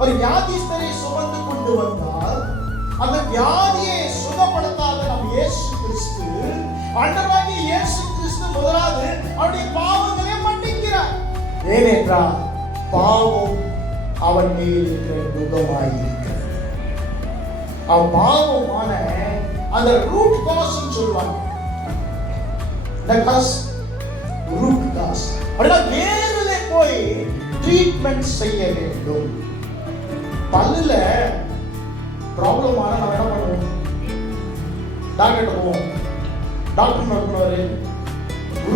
ஒரு வியாதிஸ்தரை சுமந்து கொண்டு வந்தால் அந்த வியாதியை சுகப்படுத்தாத நம் இயேசு கிறிஸ்து, ஆண்டவராகிய இயேசு கிறிஸ்து முதலாவது அவருடைய பாவங்களை மன்னிக்கிறார். ஏனென்றால் பாவம் அவன் மேல் இருக்கிற நுகமாயிருக்கிறது. அவன் பாவமான அந்த ரூட் காஸ் சொல்லுவாங்க. ரூட் காஸ் வேரிலே போய் ட்ரீட்மெண்ட் செய்ய வேண்டும். பல்லுல ப்ராப்ளம் ஆனா நம்ம என்ன பண்ணுவோம்? டாக்டர் போவோம். டாக்டர் என்ன பண்ணுவாரு?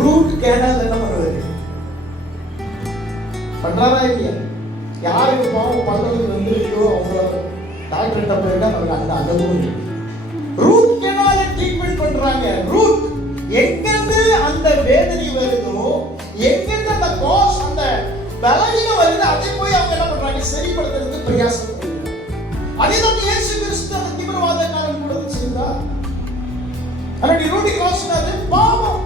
ரூட் கேனல் என்ன பண்ணுவாரு? பண்றாரா இல்லையா? யாருக்கு பாவம் பல்லுக்கு வந்துருக்கோ அவங்க டாக்டர்கிட்ட போயிட்டா நமக்கு அந்த அனுபவம். ரூட் கேனால ட்ரீட்மெண்ட் பண்றாங்க. ரூட் எங்கிருந்து அந்த வேதனை வருதோ, எங்கிருந்து அந்த காஸ் அந்த பலவீனம் வருது, அதை போய் அவங்க என்ன பண்றாங்க? சரிப்படுத்துறதுக்கு பிரயாசம் பண்றாங்க. அதேதான் இயேசு கிறிஸ்து அந்த தீவிரவாதக்காரன் கூட செய்தார். அவருடைய ரூட் காஸ் அது பாவம்.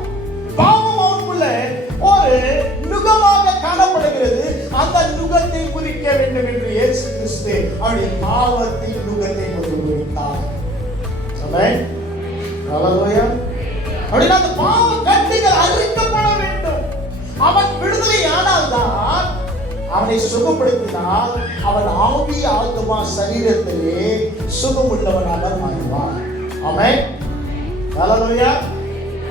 பாவம் அவனுக்குள்ள ஒரு நுகமாக காணப்படுகிறது. அந்த நுகத்தை குறிக்க வேண்டும் என்று இயேசு கிறிஸ்து அவருடைய பாவத்தின் நுகத்தை கொண்டு வைத்தார். ஆமென். ஹல்லேலூயா. அப்படியே அந்த பாவ கட்டுகள் அறுக்கப்பட வேண்டும். அவன் விடுதலை ஆனால்தான், அவனை சுகப்படுத்தினால் அவன் ஆவி ஆத்மா சரீரத்திலே சுகமுள்ளவனாக மாறுவான். ஆமென். ஹல்லேலூயா.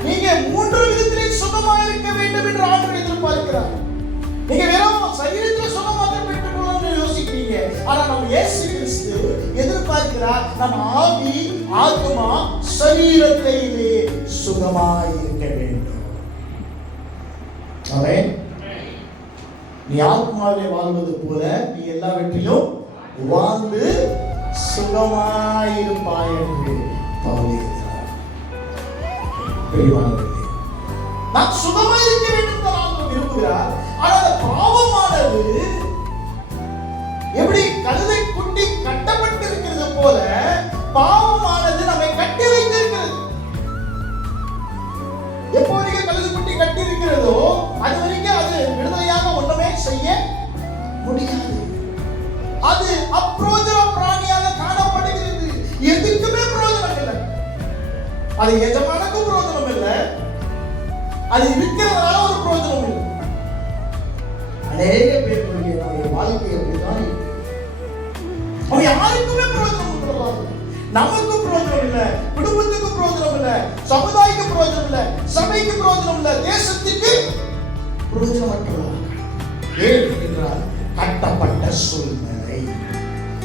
நீங்க மூன்று விதத்திலே சுகமாக இருக்க வேண்டும் என்று ஆண்டவர் எதிர்பார்க்கிறார். நீங்க வெறும் சரீரத்தில் சுகம் மாத்திரம் பெற்றுக்கொள்ளணும்னு யோசிக்கிறீங்க. ஆனா நம்ம இயேசு கிறிஸ்து எதிர்பார்க்கிறார் நம்ம ஆவி ஆத்மா சரீரத்திலே சுகமாய் இருக்க வேண்டும். ஆமென். நீ ஆத்மாவிலே வாழ்வது போல நீ எல்லாவற்றிலும் வாழ்ந்து சுகமாயிருப்பாய் என்று பவுல் பெரியவானவர்களே, நான் சுகமாக இருக்க வேண்டும் என்று ஆண்டவர் விரும்புகிறார். ஆனால் பாவமானது எப்படி கழுதை குட்டி கட்டப்பட்டிருக்கிறது போல பாவமானது நம்மை கட்டி வைத்திருக்கிறது. எப்போ வரைக்கும் கழுதை குட்டி கட்டி இருக்கிறதோ அது வரைக்கும் அது விடுதலையாக ஒன்றுமே செய்ய முடியாது. அது அப்ரோஜன பிராணியாக காணப்படுகிறது. எதுக்குமே பிரயோஜனம் இல்லை. அது எஜமானுக்கும் பிரயோஜனம் இல்லை, அது இருக்கிறதுனால ஒரு பிரயோஜனம் இல்லை. அநேக பேருடைய வாழ்க்கை அப்படிதான் இருக்கு. அவன் யாருக்குமே பிரயோஜனம் இல்லை. நமக்கும் பிரயோஜனம் இல்லை, குடும்பத்துக்கும் பிரயோஜனம் இல்லை, சமுதாயத்துக்கு பிரயோஜனம் இல்லை, சபைக்கு பிரயோஜனம் இல்லை, தேசத்துக்கு பிரயோஜனமற்றவர்கள். ஏன் என்றால் கட்டப்பட்ட சூழ்நிலை.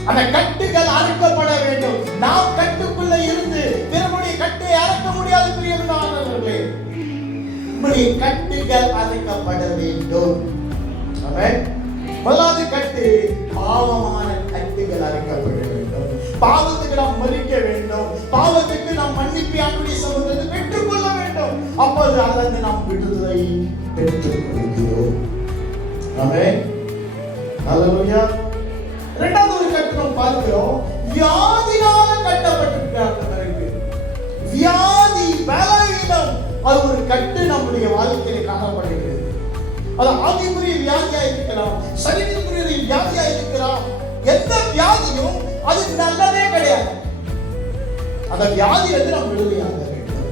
அந்த கட்டுகள் அறுக்கப்பட வேண்டும். நாம் கட்டுக்குள்ள இருந்து பிறருடைய கட்டை அறுக்க முடியாது. பிரியமானவர்களே, நம்முடைய கட்டுகள் அறுக்கப்பட வேண்டும். ஆமென். முதலாவது கட்டு பாவமான கட்டுகள் அறுக்கப்பட வேண்டும். பாவத்துக்கு நாம் மன்னிக்க வேண்டும். பாவத்துக்கு நாம் மன்னிப்பு ஆண்டுடைய சமூகத்தை பெற்றுக்கொள்ள வேண்டும். அப்போது அதிலிருந்து நாம் விடுதலை பெற்றுக் கொள்கிறோம். ஆமென். ஹல்லேலூயா. இரண்டாவது ஒரு கட்டு நாம் பார்க்கிறோம். வியாதினால கட்டப்பட்டிருக்கிறார்கள். வியாதி, பலவீனம், அது ஒரு கட்டு நம்முடைய வாழ்க்கையில் காணப்படுகிறது. அது ஆவிக்குரிய வியாதியா இருக்கலாம், சரீரத்துக்குரிய வியாதியா இருக்கலாம். எந்த வியாதியும் அது நல்லதே கிடையாது. அந்த வியாதியிலிருந்து நாம் விடுதலையாக வேண்டும்.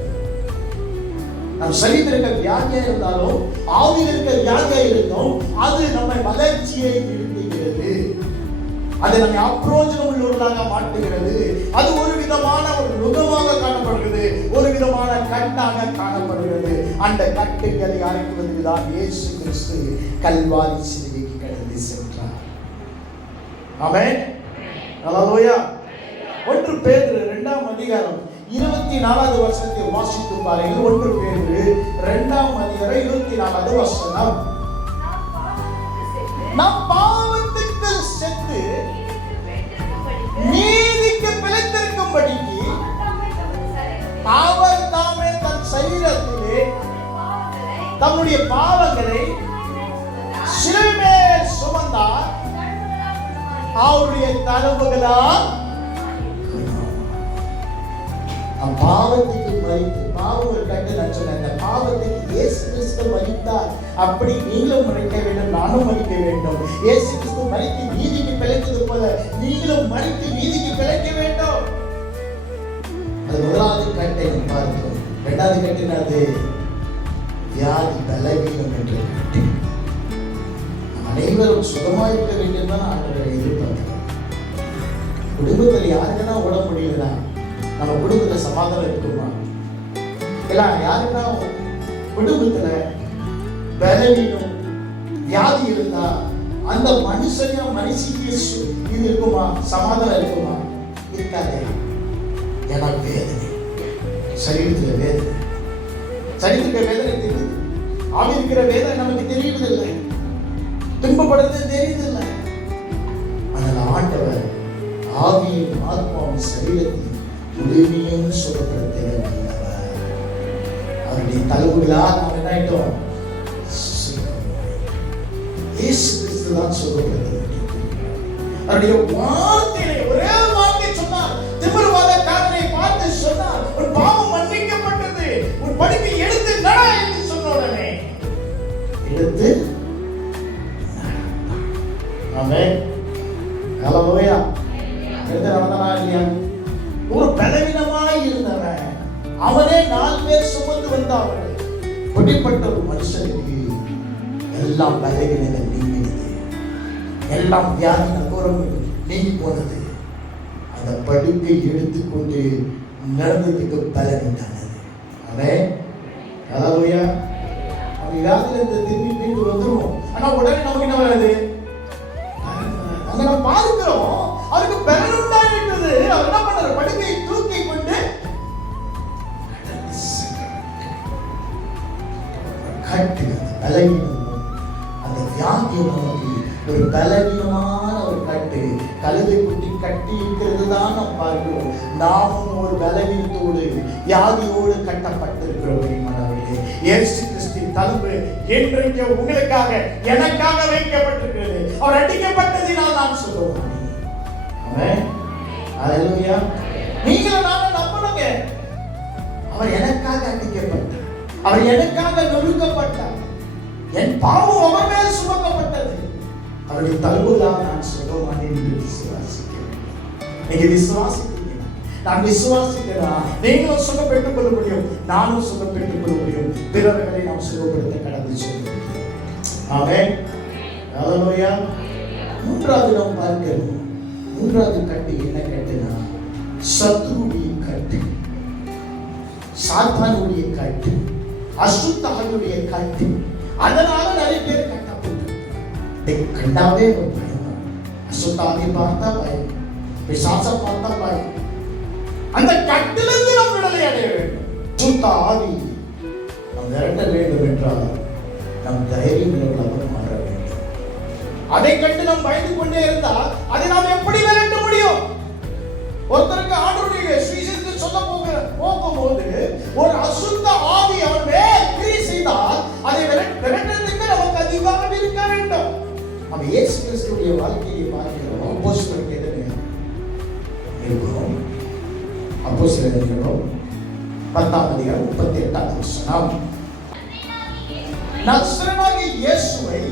நம் சரீரத்தில் இருக்க வியாதியா இருந்தாலும் ஆவியில் இருக்க வியாதியா இருந்தோம், அது நம்மை வளர்ச்சியை நிறுத்துகிறது. அது நம்மை அப்ரோஜனம் உள்ளவர்களாக மாற்றுகிறது. அது ஒரு விதமான ஒரு நுகமாக காணப்படுகிறது, ஒரு விதமான கட்டாக காணப்படுகிறது. அந்த கட்டுகளை அறுக்குவதுதான் இயேசு கிறிஸ்து கல்வாரி சிலுவைக்கு கடந்து சென்றார். ஆமென். ஹல்லேலூயா. 1 பேதுரு 2ஆம் அதிகாரம் 24வது வசனத்தை வாசித்து பாருங்கள். 1 பேதுரு 2ஆம் அதிகாரம் 24வது வசனம். நாம் பாவத்துக்கு செத்து நீதிக்கு பிழைத்திருக்கும்படிக்கு அவர் தாமே தன் சரீரத்திலே தம்முடைய பாவங்களை சிலுவை மேல் சுமந்தார். அவருடைய தழும்புகளால் பாவத்துக்கு மரித்து, பாவம் ஒரு கட்டு நான் சொன்னேன், அந்த பாவத்துக்கு இயேசு கிறிஸ்து மரித்தார். அப்படி நீங்களும் மரிக்க வேண்டும், நானும் மரிக்க வேண்டும். இயேசு கிறிஸ்து மரித்து நீதிக்கு பிழைத்தது போல கட்டை பார்த்தோம். இரண்டாவது கட்டினது வியாதி பலவீனம் என்ற கட்டு. அனைவரும் சுகமாயிருக்க வேண்டும் தான் ஆண்டவரை எதிர்பார்க்கிறோம். குடும்பத்தில் யாருக்குன்னா ஓட முடியலனா நம்ம குடும்பத்தில் சமாதானம் இருக்குமா? இல்லை யாருன்னா குடும்பத்துல பலவீனம் வியாதி இருந்தா அந்த மனுஷனையா மனுஷிக்கு இது இருக்குமா? சமாதானம் இருக்குமா? இருக்காது. ஏன்னா வேதனை, சரீரத்துல வேதனை, சரீரத்துக்கு வேதனை தெரியுது, ஆவி இருக்கிற வேதனை நமக்கு தெரியுதில்லை, துன்பப்படுறது தெரியுதில்லை. அதனால ஆண்டவர் ஆவியும் ஆத்மாவும் சரீரத்தையும் முழுமையும் சுகப்படுத்த வல்லவர். அவருடைய தழுவுகளால் நாம் என்ன ஆயிட்டோம்? இயேசு கிறிஸ்து தான் சுகப்படுத்த வேண்டும். அவருடைய வார்த்தையிலே ஒரே வார்த்தை சொன்னார். திமிர்வாதக்காரனை பார்த்து சொன்னார், உன் பாவம் மன்னிக்கப்பட்டது, உன் படிப்பை எடுத்து நட என்று சொன்ன உடனே எடுத்து ஆமென். ஹல்லேலூயா. எடுத்து நடந்தானா இல்லையா? ஒரு பலவீனமாய் இருந்தவன் அவனே 4 பேர் சுமந்து வந்தார்கள். பிடிப்பட்ட ஒரு மனுஷனுக்கு எல்லாம் பலவீனங்கள் நீங்கினது, எல்லாம் வியாதி நகரம் நீங்கி போனது. அந்த படுக்கை எடுத்துக்கொண்டு நடந்ததுக்கு பலன் உண்டானது. அவன் ஹல்லேலூயா. அவன் வியாதியிலிருந்து திரும்பி மீண்டு வந்துருவோம். ஆனா உடனே நமக்கு என்ன வராது? அங்க நம்ம பார்க்கிறோம், அதுக்கு பலன் உண்டாயிட்டது. அவர் என்ன பண்றாரு? படுக்கையை தூக்கி கொண்டு கட்டு பலவீனம், அந்த வியாதியை நமக்கு ஒரு பலவீனமான ஒரு கட்டு, கழுதை குட்டி கட்டி இருக்கிறது தான் நாம் பார்க்கிறோம். நாமும் ஒரு பலவீனத்தோடு வியாதியோடு கட்டப்பட்டிருக்கிறோம். இயேசு கிறிஸ்துவின் தழும்பு என்றைக்கு உங்களுக்காக எனக்காக வைக்கப்பட்டிருக்கிறது. அவர் அடிக்கப்பட்டதினால் நான் சொல்லுவோம். ஆமென். ஹல்லேலூயா. நீங்களும் நானும் நம்பணுங்க. அவர் எனக்காக அடிக்கப்பட்டார், அவர் எனக்காக நொறுக்கப்பட்டார், என் பாவம் அவர் மேல் சுமக்கப்பட்டது. அவருடைய தழும்புகளால் நான் சுகமானேன் என்று விசுவாசிக்கிறேன். நீங்க விசுவாசிக்கிறீங்க, நான் விசுவாசிக்கிறேன். நீங்களும் சுகம் பெற்றுக் கொள்ள முடியும், நானும் சுகம் பெற்றுக் கொள்ள முடியும். பிறர்களை நாம் சுகப்படுத்த கடந்து செல்வோம். ஆமென். ஹல்லேலூயா. மூன்றாவது நாம் பார்க்கிறோம். மூன்றாவது கட்டு என்ன கட்டுனா? சத்ருடைய கட்டு, சாத்தானுடைய கட்டு, அசுத்தாவினுடைய கட்டு. அதனால நிறைய பேர் கட்டப்பட்டு கண்டாவே ஒரு பயம். அசுத்தாவை பார்த்தா பயம், பிசாசை பார்த்தா பயம். அந்த கட்டிலிருந்து நாம் விடுதலை அடைய வேண்டும். அசுத்த ஆவி நாம் விரட்ட வேண்டும் என்றால் நம் தைரியம் உள்ளவர்களாக மாற வேண்டும். அதை கண்டு நாம் பயந்து கொண்டே இருந்தால் அதை நாம் எப்படி விரட்ட முடியும்? ஒருத்தருக்கு ஆண்டவருடைய சுவிசேஷத்தை சொல்ல போகும்போது ஒரு அசுத்த ஆவி அவன் மேல் கிரியை செய்தால் அதை விரட்டுறதுக்கு நமக்கு அதிகாரம் இருக்க வேண்டும். நம்ம இயேசு கிறிஸ்துவின் வாழ்க்கையை பார்க்கிறோம். அப்போஸ்தலருக்கு எதிரே இருக்கிறோம். அப்போஸ்தலர் 10:38 நசரேயனாகிய இயேசுவை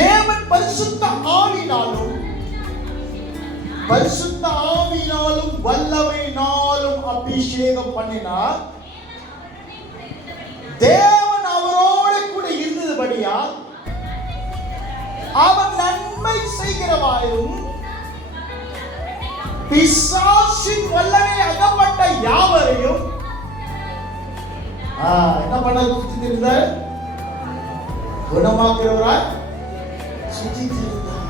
தேவன் பரிசுத்த ஆவியினாலும் வல்லமையினாலும் அபிஷேகம் பண்ணினார். தேவன் அவரோடு கூட இருந்தபடியால் அவர் நன்மை செய்கிறவாயும் பிசாசின் வல்லமை அகப்பட்ட யாவரையும் என்ன பண்ண சுத்திருந்தார்? குணமாக்குறவராய் சுத்திருந்தார்.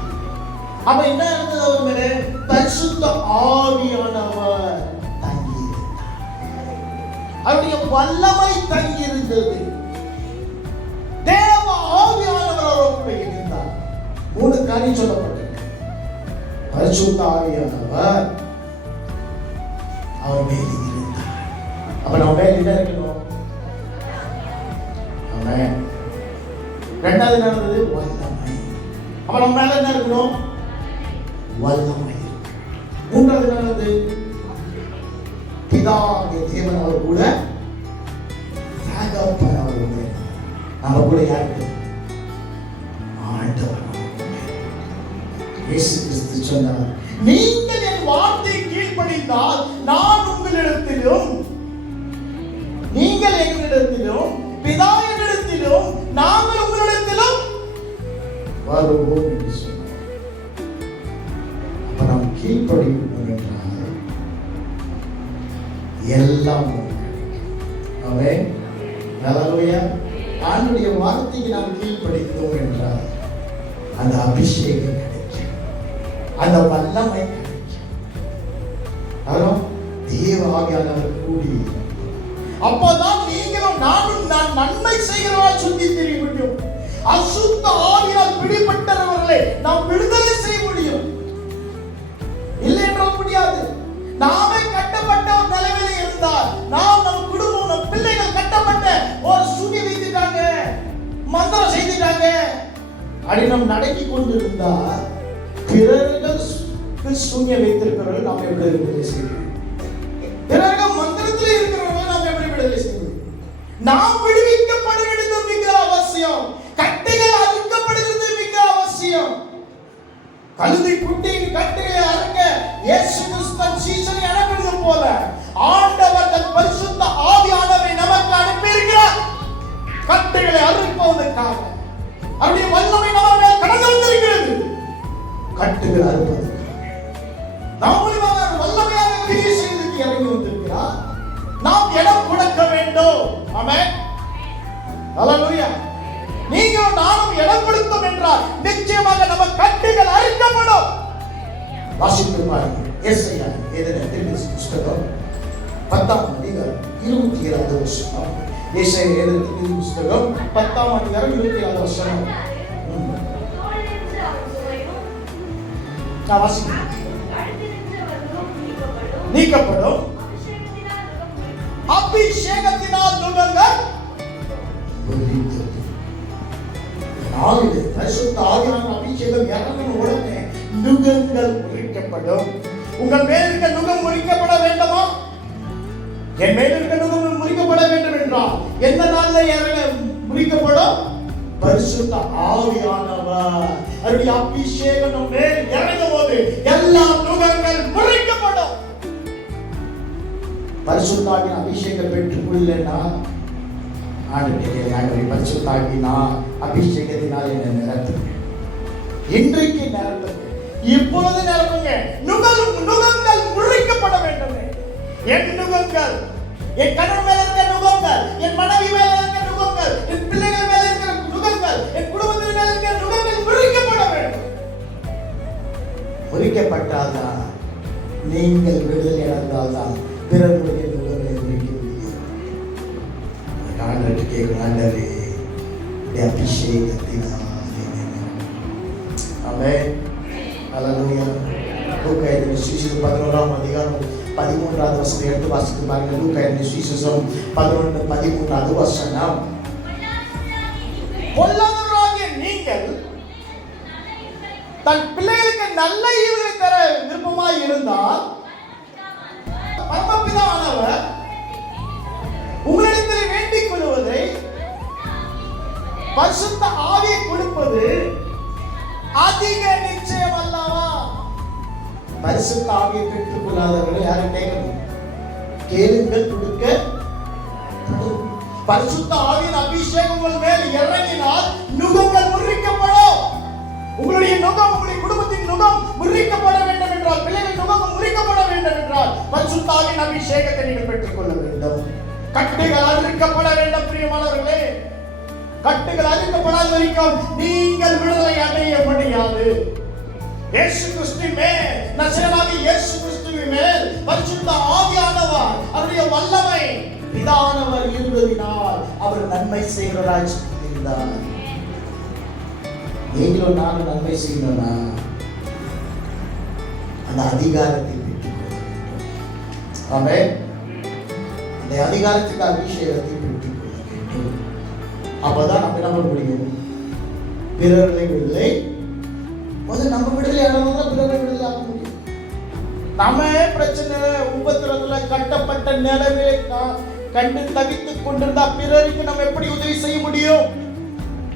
அப்ப என்ன இருந்தது? அவர் மேலே பரிசுத்த ஆவியானவர் தங்கி இருந்தார். அவருடைய வல்லமை தங்கி இருந்தது. தேவ ஆவியானவர் அவரோடு இருந்தார். 3 காரியம் சொல்லப்பட்டிருக்கு. பரிசுத்த ஆவியானவர் அவர் மேல் இருந்தார். அப்ப நம்ம மேல் என்ன இருக்கணும்? ஆமென். இரண்டாவது நடந்தது வல்லமை. அப்ப நம்ம மேல என்ன இருக்கணும்? வல்லமை. மூன்றாவது நடந்தது பிதாவாகிய தேவன் அவர் கூட தகப்பன் அவர் கூட. நம்ம கூட யாருக்கு? ஆண்டவர். இயேசு கிறிஸ்து சொன்னார், நீங்கள் என் வார்த்தையை கீழ்ப்படிந்தால் நான் உங்களிடத்தில் என்னிடத்திலும் நீங்கள் எங்களிடத்திலும் பிதா என்னிடத்திலும் நாங்கள் உங்களிடத்திலும் வருவோம் என்று சொன்னார். அப்ப நாம் கீழ்ப்படிவோம் என்றால் எல்லாம் அவன் நல்லவையா ஆண்டுடைய வார்த்தைக்கு நாம் கீழ்ப்படித்தோம் என்றால் அந்த அபிஷேகம் கிடைக்கும், அந்த வல்லமை கிடைக்கும். அப்புறம் தேவ ஆவியானவர் கூடி அப்பதான் நீங்களும் நானும் நான் நன்மை செய்கிறவர்கள் சொல்லி தெரிய முடியும். அசுத்த ஆவியால் பிடிபட்டவர்களை நாம் விடுதலை செய்ய முடியும். இல்லை என்றால் முடியாது. நாமே கட்டப்பட்ட ஒரு நிலைமையில இருந்தால் நாம் நம் குடும்பம் நம் பிள்ளைகள் கட்டப்பட்ட ஒரு சூனியம் வைத்துட்டாங்க, மந்திரம் செய்துட்டாங்க அப்படி நாம் நடக்கி கொண்டிருந்தா பிறர்கள் சூனியம் வைத்திருக்கிறவர்கள் நாம் எப்படி விடுதலை செய்வோம்? பிறர்கள் மந்திரத்தில் இருக்கிறவர்கள் நாம் எப்படி விடுதலை செய்வோம்? நாம் விடுவிக்கப்பட வேண்டியது மிக அவசியம். கட்டைகள் அறுக்கப்படுகிறது மிக அவசியம். கழுதை குட்டியின் கட்டையை அறுக்க இயேசு கிறிஸ்து சீசனை அனுப்பினது போல ஆண்டவர் தன் பரிசுத்த ஆவியானவரை நமக்கு அனுப்பியிருக்கிறார். கட்டைகளை அறுப்பதற்காக அவருடைய வல்லமை நம்ம மேல் கடந்து வந்திருக்கிறது. கட்டுகள் அறுப்பதற்காக நாம் வல்லமையாக கிரியை செய்வதற்கு இறங்கி வந்திருக்கிறார். நாம் இடம் கொடுக்க வேண்டும். ஆமென். ஹல்லேலூயா. நீங்கள் நானும் இடம் கொடுத்தோம் என்றால் நிச்சயமாக நம்ம கட்டுகள் அறுக்கப்படும். வாசித்து பாருங்கள். ஏசாயா எழுதின தீர்க்கதரிசி புத்தகம் 10ஆம் அதிகாரம் 27வது வசனம். ஏசாயா எழுதின தீர்க்கதரிசி புத்தகம் 10ஆம் அதிகாரம் 27வது வசனம். வாசிக்கிறேன். நீக்கப்படும், அபிஷேகத்தினால் நுகங்கள் நாளிலே பரிசுத்த ஆவியானவர் அபிஷேகம் இறங்கின உடனே நுகங்கள் முறிக்கப்படும். உங்கள் மேல் இருக்க நுகம் முறிக்கப்பட வேண்டுமா? என் மேல் இருக்க நுகம் முறிக்கப்பட வேண்டும் என்றால் எந்த நாள்ல இறங்க முறிக்கப்படும்? பரிசுத்த ஆவியானவர் அவருடைய அபிஷேகம் நம் மேல் இறங்கும் போது எல்லா நுகங்கள் முறிக்கப்படும். பரிசுத்தாவின் அபிஷேகம் பெற்றுக்கொள்ளனா ஆண்டவரே பரிசுத்தாவினால் அபிஷேகத்தினால் என்ன நிரப்புங்க, இன்றைக்கு நிரப்புங்க, இப்பொழுது நிரப்புங்க. நுகங்கள் முறிக்கப்பட வேண்டும். என் நுகங்கள், என் கணவன் மேல இருக்க நுகங்கள், என் மனைவி மேல இருக்க நுகங்கள், என் பிள்ளைகள் மேல இருக்கிற நுகங்கள், என் குடும்பத்தின் மேல இருக்கிற நுகங்கள் முறிக்கப்பட வேண்டும். முறிக்கப்பட்டால்தான் நீங்கள் விடுதலை அடைந்தால்தான் பிறருடைய நுகங்களை முறிக்க முடியும். ஆண்டவரே ஆண்டவரே அபிஷேகத்தினால் ஆமென். ஹல்லேலூயா. லூக்கா எழுதின சுவிசேஷம் 11ஆம் அதிகாரம் 13வது வசனம் எடுத்து வாசித்து பாருங்கள். லூக்கா எழுதின சுவிசேஷம் 11:13வது வசனம். பொல்லாதவராகிய நீங்கள் தன் பிள்ளைகளுக்கு நல்ல ஈவுகளை தர விருப்பமாய் இருந்தால் பரமபிதாவானவர் உங்களிடத்தில் வேண்டிக் கொள்வதை பரிசுத்த ஆவியை கொடுப்பது அதிக நிச்சயம் அல்லவா? பரிசுத்த ஆவியை பெற்றுக் கொள்ளாதவர்கள் யாரும் கேட்கணும்? கேளுங்கள், கொடுக்க. பரிசுத்த ஆவியின் அபிஷேகம் உங்கள் மேல் இறங்கினால் நுகங்கள் முறிக்கப்படும். உங்களுடைய நுகம், உங்களுடைய குடும்பத்தின் நுகம் முறிக்கப்பட வேண்டும் என்றால், பிள்ளைகள் நுகம் முறிக்கப்பட வேண்டும் என்றால் பரிசுத்த ஆவியின் அபிஷேகத்தை நீங்கள் பெற்றுக் கொள்ள வேண்டும். கட்டுகள் அறுக்கப்பட வேண்டும். பிரியமானவர்களே, கட்டுகள் அறுக்கப்படாத வரைக்கும் நீங்கள் விடுதலை அடைய முடியாது. இயேசு கிறிஸ்துவின் மேல், நசரேயனாகிய இயேசு கிறிஸ்துவின் மேல் பரிசுத்த ஆவியானவர் அவருடைய வல்லமை பிதானவர் இருந்ததினால் அவர் நன்மை செய்கிறவராய் இருந்தார். நீங்களும் நானும் நன்மை செய்யணும்னா அந்த அதிகாரத்தை பெற்றுக் கொள்ள வேண்டும். ஆமென். அந்த அதிகாரத்துக்கு அபிஷேகத்தை பெற்றுக் கொள்ள வேண்டும். அப்பதான் நம்ம என்ன பண்ண முடியும்? பிறர்களை விடுதலை, முதல்ல நம்ம விடுதலை ஆனவங்க பிறரை விடுதலை ஆக முடியும். நம்ம பிரச்சனை உபத்திரத்துல கட்டப்பட்ட நிலைமையை கண்டு தவித்துக் கொண்டிருந்தா பிறருக்கு நம்ம எப்படி உதவி செய்ய முடியும்?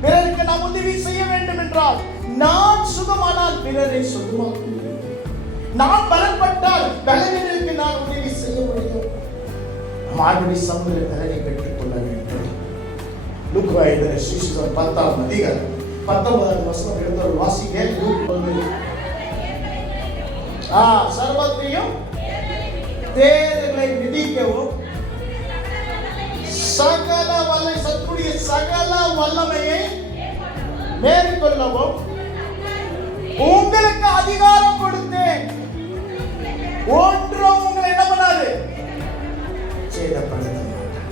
பிறருக்கு நாம் உதவி செய்ய வேண்டும் என்றால் நான் சுகமானால் பிறரை சுகமாக்க முடியும். நான் பலப்பட்டால் பலவீனருக்கு நான் உதவி செய்ய முடியும். மார்கழி சமுதிரத்தில் நீ பெற்றுக்கொள்ள வேண்டும். லூக்கா எழுதின சுவிசேஷம் 10ஆம் அதிகாரம் 19வது வசனம் எடுத்து வாசிங்க. சர்வத்தையும் தேர்களை விதிக்கவும் சகல வல்லை சத்துடைய சகல வல்லமையை மேற்கொள்ளவும் உங்களுக்கு அதிகாரம் கொடுத்தேன். ஒன்றும் உங்களை என்ன பண்ணாது, சேதப்படுத்த மாட்டார்.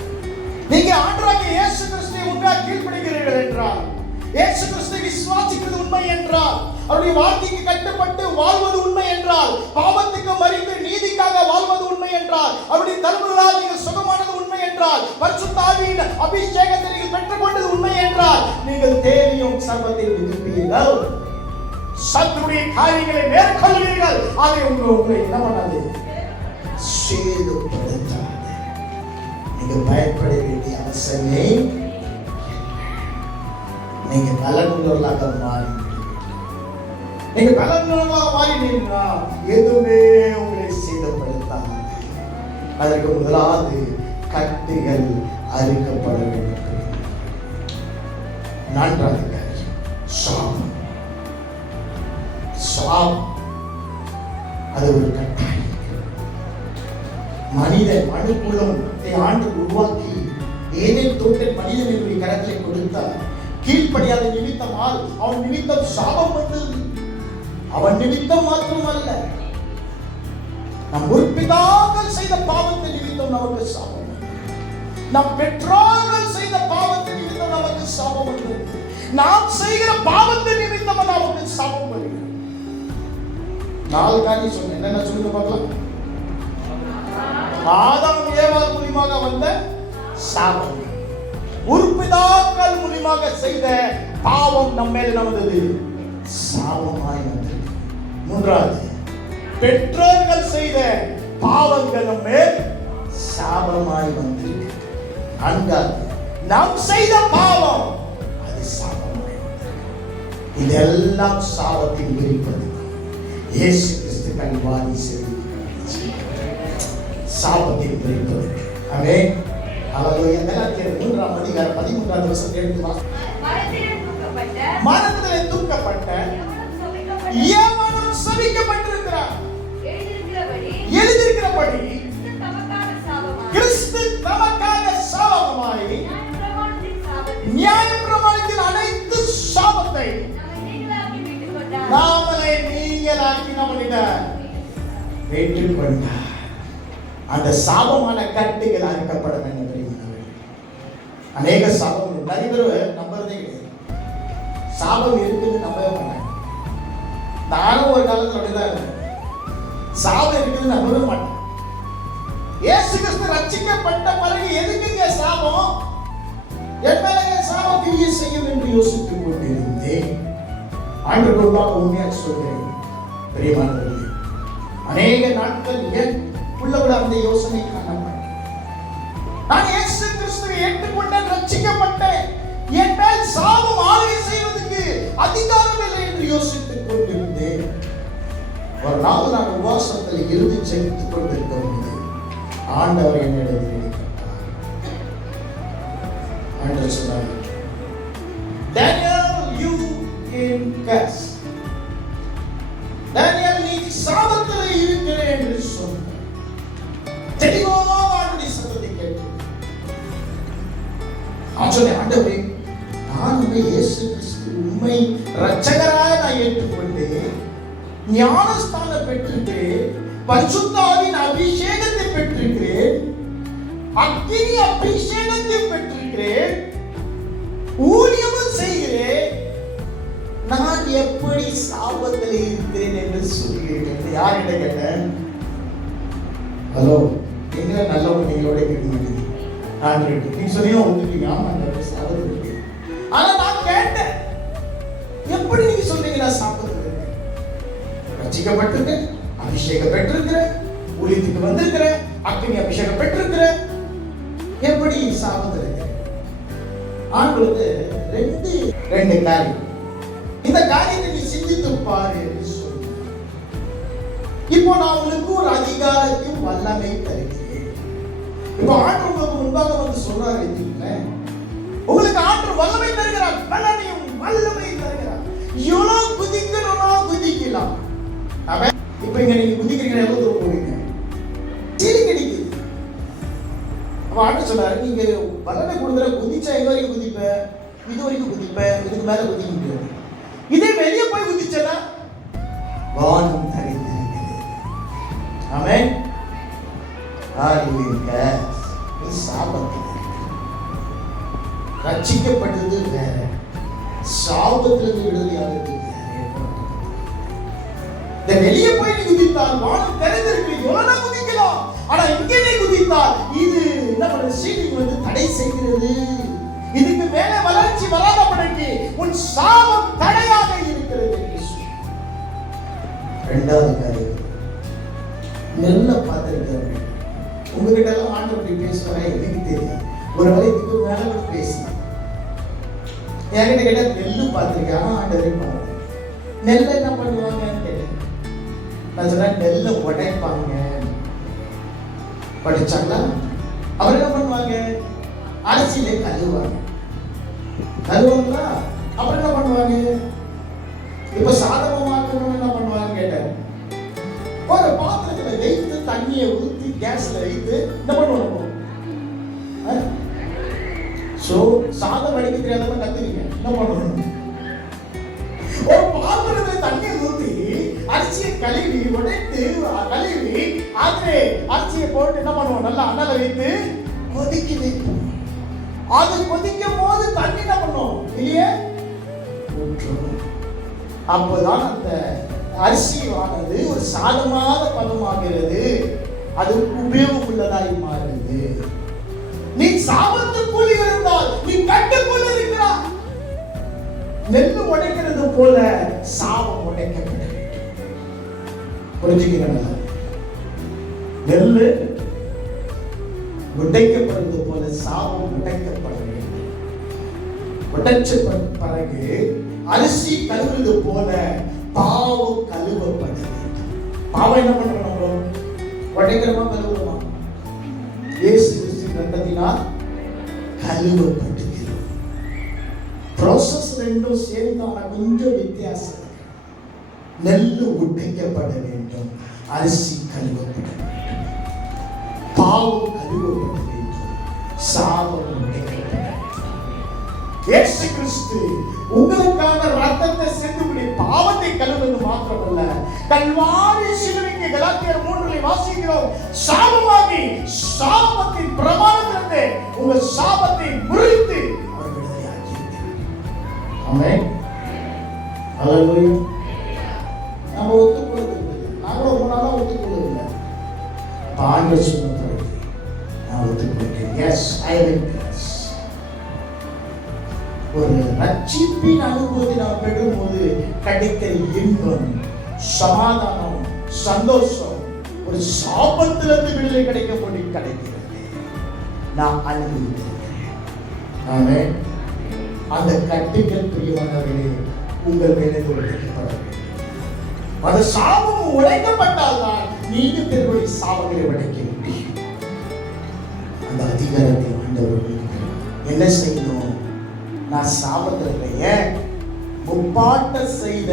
நீங்க ஆண்டவராகிய இயேசு கிறிஸ்துவை உண்மையாக கீழ்ப்படிகிறீர்கள் என்றால், இயேசு கிறிஸ்துவை விசுவாசிக்கிறது உண்மை என்றால், அவருடைய வாழ்க்கைக்கு கட்டுப்பட்டு வாழ்வது உண்மை என்றால், பாவத்துக்கு மறித்து நீதிக்காக வாழ்வது உண்மை என்றால், அவருடைய தருணங்களால் நீங்கள் சுகமானது உண்மை என்றால், பரிசுத்த ஆவியின் அபிஷேகத்தை நீங்கள் பெற்றுக்கொண்டது உண்மை என்றால், நீங்கள் தேவையும் சர்வத்தை விரும்புவீர்கள், சத்துருடைய காரியங்களை மேற்கொள்வீர்கள். அதை உங்களை என்ன பண்ணாது, சேதப்படுத்தாது. நீங்க பயப்பட வேண்டிய அவசியமே, நீங்க பலனுள்ளவர்களாக மாறி, நீங்க பலனுள்ளவர்களாக மாறினீங்கன்னா எதுவுமே உங்களை சேதப்படுத்தாது. அதற்கு முதலாவது கட்டுகள் அறுக்கப்பட வேண்டும். நான்காவது காரியம் சாபம். சாபம் அது ஒரு கட்டாயம். மனிதன் மனுக்குலத்தை ஆண்டு உருவாக்கி ஏதேன் தோட்டத்தில் மனிதனுடைய கரத்தை கொடுத்தார். கீழ்ப்படியாத நிமித்தமால் அவன் நிமித்தம் சாபம் வந்தது. அவன் நிமித்தம் மாத்திரமல்ல, நம் முற்பிதாக்கள் செய்த பாவத்தின் நிமித்தம் நமக்கு சாபம், நம் பெற்றோர்கள் செய்த பாவத்தின் நிமித்தம் நமக்கு சாபம் வந்தது, நாம் செய்கிற பாவத்தின் நிமித்தம் நமக்கு சாபம் வருகிறது. 4 காரியம் சொன்னேன். என்னென்ன சொல்லுங்க பார்க்கலாம். ஆதாம் ஏவாள் மூலமாக வந்த சாபம், உறுப்பிதாக்கள் மூலமாக செய்த பாவம் நம்ம மேல வந்தது, சாபமாய் வந்தது. 3வது, பெற்றோர்கள் செய்த பாவங்கள் நம்ம மேல் சாபமாய் வந்தது. 4வது, நாம் செய்த பாவம் அது சாபமாய் வந்தது. இதெல்லாம் சாபத்தின் வெளிப்பாடு. இயேசு கிறிஸ்து கல்வாரி செய்து சாபத்தின் வெளிப்பாடு. ஆமென். ஹல்லேலூயா. கலாத்தியர் 3ஆம் அதிகாரம் 13வது வசனத்தை எடுத்து வாசிங்க. மரத்திலே தூக்கப்பட்ட எவனும் சபிக்கப்பட்டிருக்கிறான், எழுதியிருக்கிறபடி கிறிஸ்து நமக்காக சாபமாய் நியாயப்பிரமாணத்தின் அனைத்து சாபத்தை நாமளே நீங்களாக்கி நம்மிடம் ஏற்றுக்கொண்டார். அந்த சாபமான கட்டுகள் அறுக்கப்பட வேண்டும். அநேக சாபம் நிறைய பேர் நம்புறதே கிடையாது. சாபம் இருக்குன்னு நம்பவே மாட்டாங்க. நானும் ஒரு காலத்தில் அப்படிதான் இருந்தேன். சாபம் இருக்குன்னு நம்பவே மாட்டேன். இயேசு கிறிஸ்து ரட்சிக்கப்பட்ட பிறகு எதுக்குங்க சாபம், என் மேல சாபம் கிரியை செய்யும் என்று யோசித்துக் கொண்டிருந்தேன். ஆண்டவருக்காக உண்மையாக சொல்கிறேன் பிரியமானவர்களே, அநேக நாட்கள் என் உள்ள அந்த யோசனை காணப்பட்டேன். நான் இயேசு கிறிஸ்துவை ஏற்றுக்கொண்டேன், ரட்சிக்கப்பட்டேன், என் மேல் சாபம் ஆளுகை செய்வதற்கு அதிகாரம் இல்லை என்று யோசித்துக் கொண்டிருந்தேன். ஒரு நாள் நான் உபவாசத்தில் இறுதி செலுத்திக் கொண்டிருக்கும் போது ஆண்டவர் என்னிடம் வெளிப்பட்டார். ஆண்டவர் சொன்னார், Daniel, you in curse. Daniel, நீ சாபத்தில் இருக்கிறேன் என்று சொன்னார். தெளிவாக ஆண்டவருடைய சத்தத்தை கேட்டு நான் சொன்னேன், ஆண்டவரே, நான் உண்மை இயேசு கிறிஸ்து உண்மை இரட்சகராக நான் ஏற்றுக்கொண்டேன், ஞானஸ்தானம் பெற்றிருக்கிறேன், பரிசுத்த ஆவியின் அபிஷேகத்தை பெற்றிருக்கிறேன், அக்கினி அபிஷேகத்தை பெற்றிருக்கிறேன், ஊழியமும் செய்கிறேன், நான் எப்படி சாபத்தில் இருக்கிறேன் என்று சொல்கிறேன். யாரிடம் கேட்டேன்? ஹலோ, எங்க நல்லவங்க நீங்களோட கேட்க மாட்டேங்குது. நான் நீங்க சொன்னீங்க ஒத்துட்டீங்க, ஆமா சாபத்தில் இருக்கு. ஆனா நான் கேட்டேன், எப்படி நீங்க சொல்றீங்க நான் சாபத்தில் இருக்கேன்? ரட்சிக்கப்பட்டிருக்கேன், அபிஷேகம் பெற்றிருக்கிறேன், ஊழியத்துக்கு வந்திருக்கிறேன், அக்கினி அபிஷேகம் பெற்றிருக்கிறேன், எப்படி சாபத்தில் இருக்கேன்? ஆண்களுக்கு ரெண்டு காரியம். இந்த காரியத்தை நீ சிந்தித்து பாரு என்று சொல்லி, இப்போ நான் உங்களுக்கு ஒரு அதிகாரத்தையும் வல்லமை தருகிறேன். இப்ப ஆண்டு உங்களுக்கு முன்பாக வந்து சொல்றாரு வைத்தீங்களேன், உங்களுக்கு ஆண்டு வல்லமை தருகிறார், பலனையும் வல்லமை தருகிறார். எவ்வளவு குதிக்கணும்னா குதிக்கலாம். அவன் இப்ப இங்க நீங்க குதிக்கிறீங்க, எவ்வளவு தூரம் போவீங்க? சீலிங் அடிக்குது. அப்ப ஆண்டு சொல்றாரு, நீங்க வல்லமை கொடுக்குற குதிச்சா எங்க வரைக்கும் குதிப்ப? இது வரைக்கும் குதிப்ப, இதுக்கு மேல குதிக்க முடியாது. இதே வெளியே போய் குதிச்சா வானம் தரைந்திருக்கிறது. ஆமென். ஹalleluya. நீ சாபத்தில் ரட்சிக்கப்பட்டது வேற, சாபத்திலிருந்து விடுதலையாகிறது வேற. இந்த வெளியே போய் நீ குதித்தால் வானம் திறந்திருக்கு, எவ்வளவு குதிக்கலாம். ஆனா இங்கே நீ குதித்தால் இது என்ன பண்ணுது? சீலிங் வந்து தடை செய்கிறது. இதுக்கு மேல வளர்ச்சி வராதபடிக்கு உன் சாபம் தடையாக இருக்கிறது. இரண்டாவது காரியம், நல்ல பார்த்திருக்கிறேன். உங்ககிட்ட எல்லாம் ஆண்டவர் பேசுவாரே எனக்கு தெரியும். ஒரு வேலை இதுக்கு மேல பேசி என்கிட்ட கேட்டா நெல்லு பார்த்திருக்கேன். ஆண்டவரே பாருங்க, நெல்லை என்ன பண்ணுவாங்கன்னு கேட்டேன். நான் சொன்னேன் நெல்லை உடைப்பாங்க. படிச்சாங்களா? அவர் என்ன பண்ணுவாங்க? அரிசியிலே கழுவுவாங்க. கழுவுவாங்களா? அப்புறம் என்ன பண்ணுவாங்க? இப்ப சாதகமாக்கணும் என்ன பண்ணுவாங்க கேட்டேன். ஒரு பாத்திரத்துல வைத்து தண்ணியை ஊற்றி கேஸ்ல வைத்து என்ன பண்ணுவாங்க? சோ சாதம் வடிக்க தெரியாதவங்க கத்துறீங்க, என்ன பண்ணணும்? ஒரு பாத்திரத்துல தண்ணியை ஊற்றி அரிசியை கழுவி உடைத்து கழுவி அதிலே அரிசியை போட்டு என்ன பண்ணுவோம்? நல்லா அனல வைத்து கொதிக்க வைப்போம். அது கொதிக்கும் போது தண்ணி என்ன பண்ணும்? இல்லையே ஊற்றும். அப்போதான் அந்த அரிசியானது ஒரு சாதமான பதமாகிறது, அது உபயோகம் உள்ளதாய் மாறுது. நீ சாபத்துக்குள் இருந்தால் நீ கட்டுக்குள் இருக்கிறாய். நெல் உடைக்கிறது போல சாபம் உடைக்கப்பட வேண்டும். புரிஞ்சுக்கிறீங்களா? நெல் உடைக்கப்படுவது போல சாபம் உடைக்கப்பட வேண்டும். உடைச்ச பிறகு அரிசி கழுவுவது போல பாவம் கழுவப்பட வேண்டும். பாவம் என்ன பண்ணணும்? உடைக்கிறமா கழுவுறமா? இயேசு கிறிஸ்துவின் இரத்தத்தினால் கழுவப்படுகிறோம். ப்ராசஸ் ரெண்டும் சேர்ந்தான கொஞ்சம் வித்தியாசம். நெல் உடைக்கப்பட வேண்டும், அரிசி கழுவப்பட வேண்டும். பாவம் கழுவப்பட வேண்டும், சாபம் உடைக்கப்பட வேண்டும். இயேசு கிறிஸ்து உங்களுக்கான ரத்தத்தை சிந்தும்படி பாவத்தை கழுவுவது மாத்திரமல்ல, கல்வாரி சிலுவைக்கு கலாத்தியர் 3 வாசிக்கிறோம், சாபமாகி சாபத்தின் பிரமாணத்திலிருந்து உங்கள் சாபத்தை முறித்து அவர் விடுதலையாக்கி இருக்கிறார். ஆமென். ஹalleluya. நாம ஒத்துக்கொள்வதில்லை, நாங்களும் ரொம்ப நாளா ஒத்துக்கொள்ளவில்லை. ஆண்டவர் சொன்ன பிறகு நான் ஒத்துக்கொள்கிறேன். Yes, I will bless. ஒரு ரட்சிப்பின் அனுபவத்தை நாம் பெறும்போது கிடைக்கிற இன்பம், சமாதானம், சந்தோஷம் ஒரு சாபத்திலிருந்து விடுதலை கிடைக்கப்படி கிடைக்கிறது. நான் அனுபவித்திருக்கிறேன். ஆமென். அந்த கட்டுகள் பிரியமானவர்களே உங்கள் மேலே உடைக்கப்பட வேண்டும். அந்த சாபம் உடைக்கப்பட்டால் தான் நீங்க பெருவழி சாபங்களை உடைக்க முடியும். அந்த அதிகாரத்தை ஆண்டவர் என்ன செய்யணும்? நான் சாபத்திலேயே முப்பாட்ட செய்த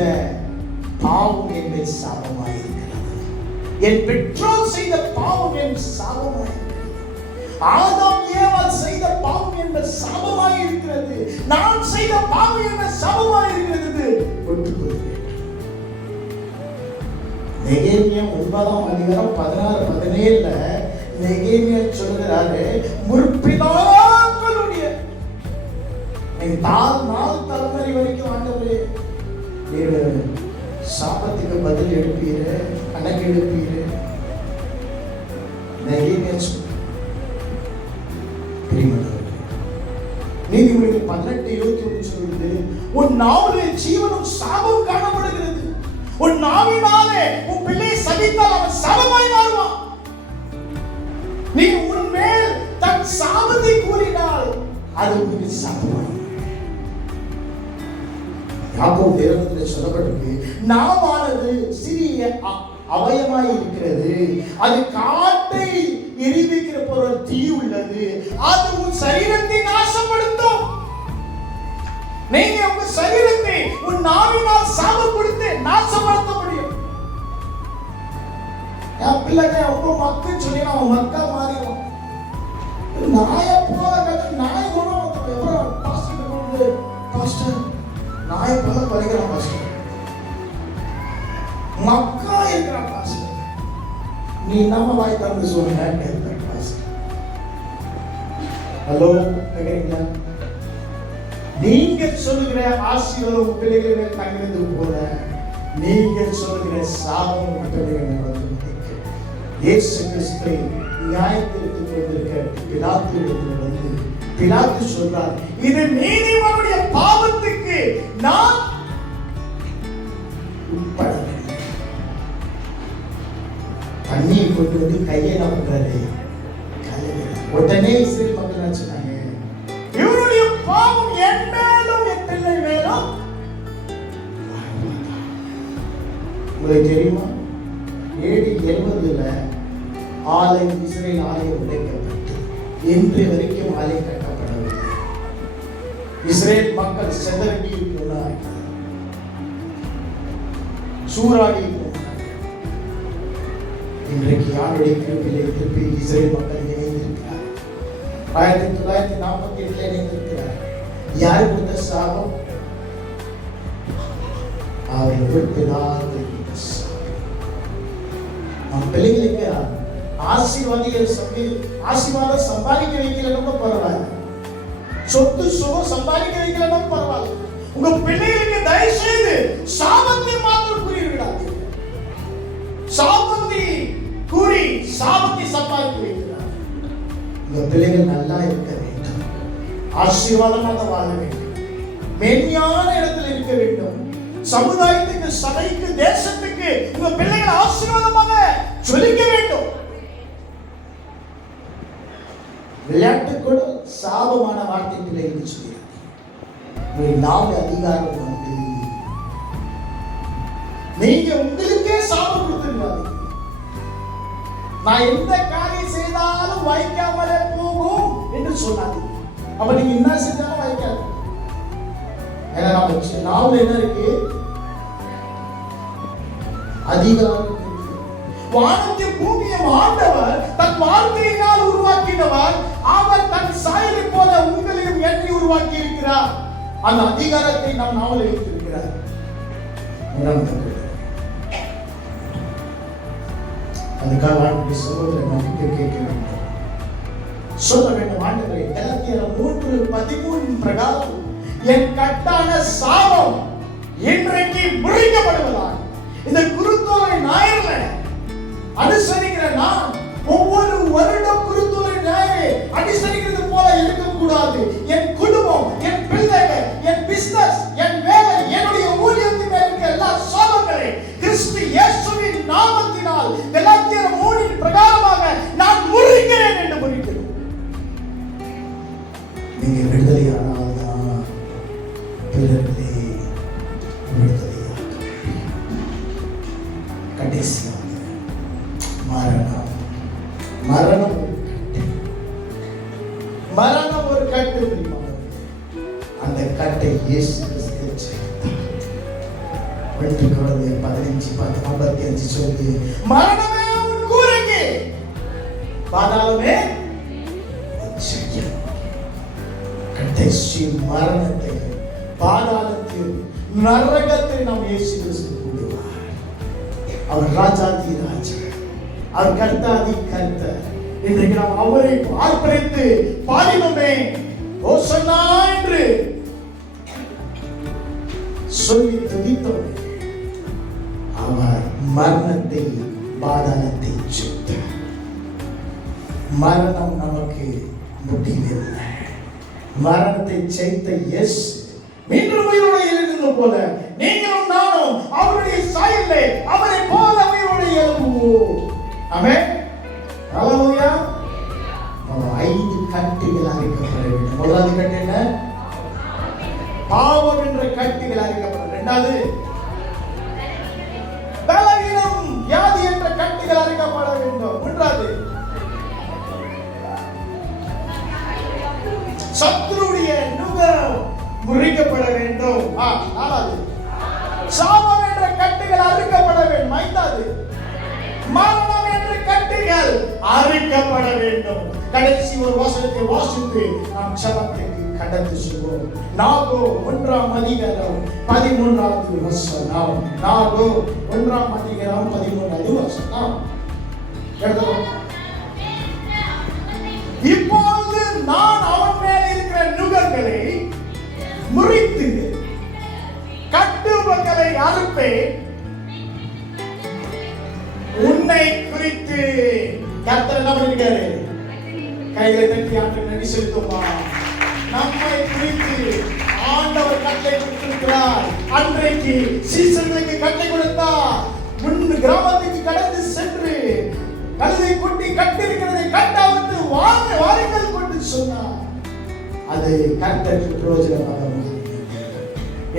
பாவம் என் சாபமாயிருக்கிறது. என் பெற்றோர் செய்த பாவம் என் சாபமாயிருக்கிறது. ஆதாம் ஏவாள் செய்த பாவம் என் சாபமாயிருக்கிறது. நான் செய்த பாவம் என் சாபமாயிருக்கிறது. ஒட்டுக்கொள்கிறேன். நெகேமியா 9ஆம் அதிகாரம் 16-17 நெகேமியா சொல்கிறாரு, முற்பிதாக்களுடைய நாலு தலைமுறை வரைக்கும் ஆண்டவரே நீர் சாபத்துக்கு பதில் எடுப்பீர, கணக்கு எடுப்பீர. நீதிமொழிகள் 18:21 சொல்லுது, உன் நாவிலே ஜீவனும் சாபம் காணப்படுகிறது. உன் நாவினாலே உன் பிள்ளை சபித்தால் அவன் சாபமாய் மாறுவான். நீ உன் மேல் தன் சாபத்தை கூறினால் அது உனக்கு சாபமாய். யாக்கோபு வேதத்தில் சொல்லப்பட்டிருக்கு, நாவானது சிறிய அவயமாய் இருக்கிறது, அது காட்டை எரிவிக்கிற பொருள் தீ உள்ளது, அது உன் சரீரத்தை நாசப்படுத்தும். நீங்க உங்க சரீரத்தை உன் நாவினால் சாப கொடுத்து நாசப்படுத்த முடியும். என் பிள்ளைங்க ரொம்ப மக்கள் சொல்லி அவன் மக்கா மாறிடுவான். நாய போல நாய் குணம் பாஸ்டர் நாய போல படிக்கிறான் பாஸ்டர், மக்கா இருக்கிறான் பாஸ்டர். நீ நம்ம வாய் தந்து சொல்லுங்க பாஸ்டர். ஹலோ கேக்குறீங்களா? நீங்க சொல்லுகிற ஆசீர்வாதம் பிள்ளைகளை தங்கினது போல நீங்க சொல்லுகிற சாபம் பிள்ளைகளை இயேசு கிறிஸ்துவை நியாயத்திற்கு கொண்டிருக்க பிலாத்துவிடத்தில் வந்து பிலாத்து சொல்றார், இது நீதிமானுடைய பாவத்துக்கு நான் உட்படவில்லை. தண்ணீர் கொண்டு வந்து கையை நம்புறாரு. உடனே இஸ்ரேல் மக்கள் சொன்னாங்க, இவருடைய பாவம் என் மேலும் என் பிள்ளை மேலும். உங்களுக்கு தெரியுமா, AD 70 ஆலயம் இஸ்ரேல் ஆலயம் உடைக்கப்பட்டு இன்று வரைக்கும் ஆலயம் கட்டப்படவில்லை. இஸ்ரேல் மக்கள் செதறி போனார்கள், சூறாடி போனார்கள். இன்றைக்கு யாருடைய கிருபையிலே திருப்பி இஸ்ரேல் மக்கள் இணைந்திருக்கிறார். 1948 இணைந்திருக்கிறார். யார் கொடுத்த சாபம்? அவர்கள் பிதாக்கள் கொடுத்த சாபம். நம் பிள்ளைகளுக்கு ஆசீர்வாதம் சம்பாதிக்க வைக்கலன்னா பரவாயில்ல, சொத்து சுகம் சம்பாதிக்க வைக்கலன்னா பரவாயில்ல. உங்க பிள்ளைகளுக்கு தயவு செய்து சாபத்தை மாத்திரம் கூறிவிடாதீங்க. சாபத்தை கூறி சாபத்தை சம்பாதிக்க வைக்கிறார். உங்க பிள்ளைகள் நல்லா இருக்க வேண்டும், ஆசீர்வாதமாக வாழ வேண்டும், மேன்மையான இடத்தில் இருக்க வேண்டும். சமுதாயத்துக்கு, சபைக்கு, தேசத்துக்கு உங்க பிள்ளைகள் ஆசீர்வாதமாக சொல்லிக்க வேண்டும். விளையாட்டு கூட சாபமான வார்த்தை பிள்ளைகளுக்கு சொல்லியிருக்கீங்க. நாலு அதிகாரம் வந்து நீங்க உங்களுக்கே சாபம் கொடுத்துருக்காங்க. நான் எந்த காரியம் செய்தாலும் வாய்க்காமலே போகும் என்று சொன்னாங்க. அப்ப நீங்க என்ன செஞ்சாலும் வாய்க்காது. ஏன்னா நம்ம நாவல் என்ன இருக்கு? அதிகாரம். வானத்தை பூமியும் ஆண்டவர் தன் வார்த்தையினால் உருவாக்கினவர். அவர் தன் சாயலை போல உங்களையும் எண்ணி உருவாக்கி இருக்கிறார். அந்த அதிகாரத்தை நம் நாவல் வைத்திருக்கிறார். அதுக்காக சகோதர நம்பிக்கை கேட்க வேண்டும், சொல்ல வேண்டும். ஆண்டவரே, கலாத்தியர் 3:13 பிரகாரம் என் கட்டான சாபம் இன்றைக்கு முறிக்கப்படுவதாக. இந்த குருத்தோலை ஞாயிறுல அனுசரிக்கிற நான் ஒவ்வொரு வருடம் குருத்தோலை ஞாயிறு அனுசரிக்கிறது போல இருக்கக்கூடாது. என் குடும்பம், என் பிள்ளைகள், என் பிசினஸ், என் வேலை, என்னுடைய ஊழியத்தின் மேல் இருக்க எல்லா சாபங்களை கிறிஸ்து இயேசுவின் நாமத்தினால் கலாத்தியர் 3 பிரகாரமாக நான் முறிக்கிறேன் என்று முறிக்கிறேன். நீங்க விடுதலையானால்தான் பிறர்களே விடுதலையாக. கடைசியாக மரணம். மரணம் ஒரு கட்டு. மரணம் ஒரு கட்டு. அந்த கட்டை இயேசு கிறிஸ்து ஜெயித்தார். 1 கொரிந்தியர் 15:55 சொல்லி, மரணமே உன் கூரைக்கு, பாதாளமே ஜெயம். கடைசி மரணத்தை, பாதாளத்தில், நரகத்தை நாம் இயேசு கிறிஸ்து கூடுவார். அவர் ராஜாதி ராஜா, அவர் கர்த்தாதி கர்த்தர். இன்றைக்கு நாம் அவரை ஆர்ப்பரித்து பாடினோமே, ஓசன்னா என்று சொல்லி துதித்தோமே. அவர் மரணத்தை, பாதாளத்தை ஜெயித்தார். மரணம் நமக்கு முடிவில்லை. மரணத்தை ஜெயித்த இயேசு மீண்டும் உயிரோடு எழுந்தது போல நீங்களும் நானும் அவருடைய சாயலிலே அவரை போல உயிரோடு எழும்புவோம். ஆமென். ஹல்லேலூயா. 5 கட்டுகள் அறுக்கப்பட வேண்டும். முதலாவது கட்டு என்ன? பாவம் என்ற கட்டுகள் அறுக்கப்பட. இரண்டாவது பலவீனம், வியாதி என்ற கட்டுகள் அறுக்கப்பட வேண்டும். மூன்றாவது சாபம் என்ற கட்டுகள் அறுக்கப்பட வேண்டும். ஐந்தாவது, மரணம் என்ற கட்டுகள் அறுக்கப்பட வேண்டும். கடைசி ஒரு வசனத்தை வாசித்து நாம் ஜெபத்துக்கு கடந்து செல்வோம். நாகூம் 1:13 வசனம். நாகூம் 1:13 வசனம். இப்பொழுது நான் அவன் மேல் இருக்கிற நுகங்களை முறித்து கட்டுகளை அறுப்பேன். உன்னை குறித்து கர்த்தர் என்ன பண்ணிருக்காரு? கைகளை தட்டி ஆண்டவர் நன்றி செலுத்துமா. நம்மை குறித்து ஆண்டவர் கட்டளை கொடுத்திருக்கிறார். அன்றைக்கு சீசர்களுக்கு கட்டளை கொடுத்தார். முன் கிராமத்துக்கு கடந்து சென்று கழுதை குட்டி கட்டிருக்கிறதை கட்டாவிட்டு வாருங்கள் கொண்டு சொன்னார். அது கர்த்தருக்கு பிரயோஜனமாக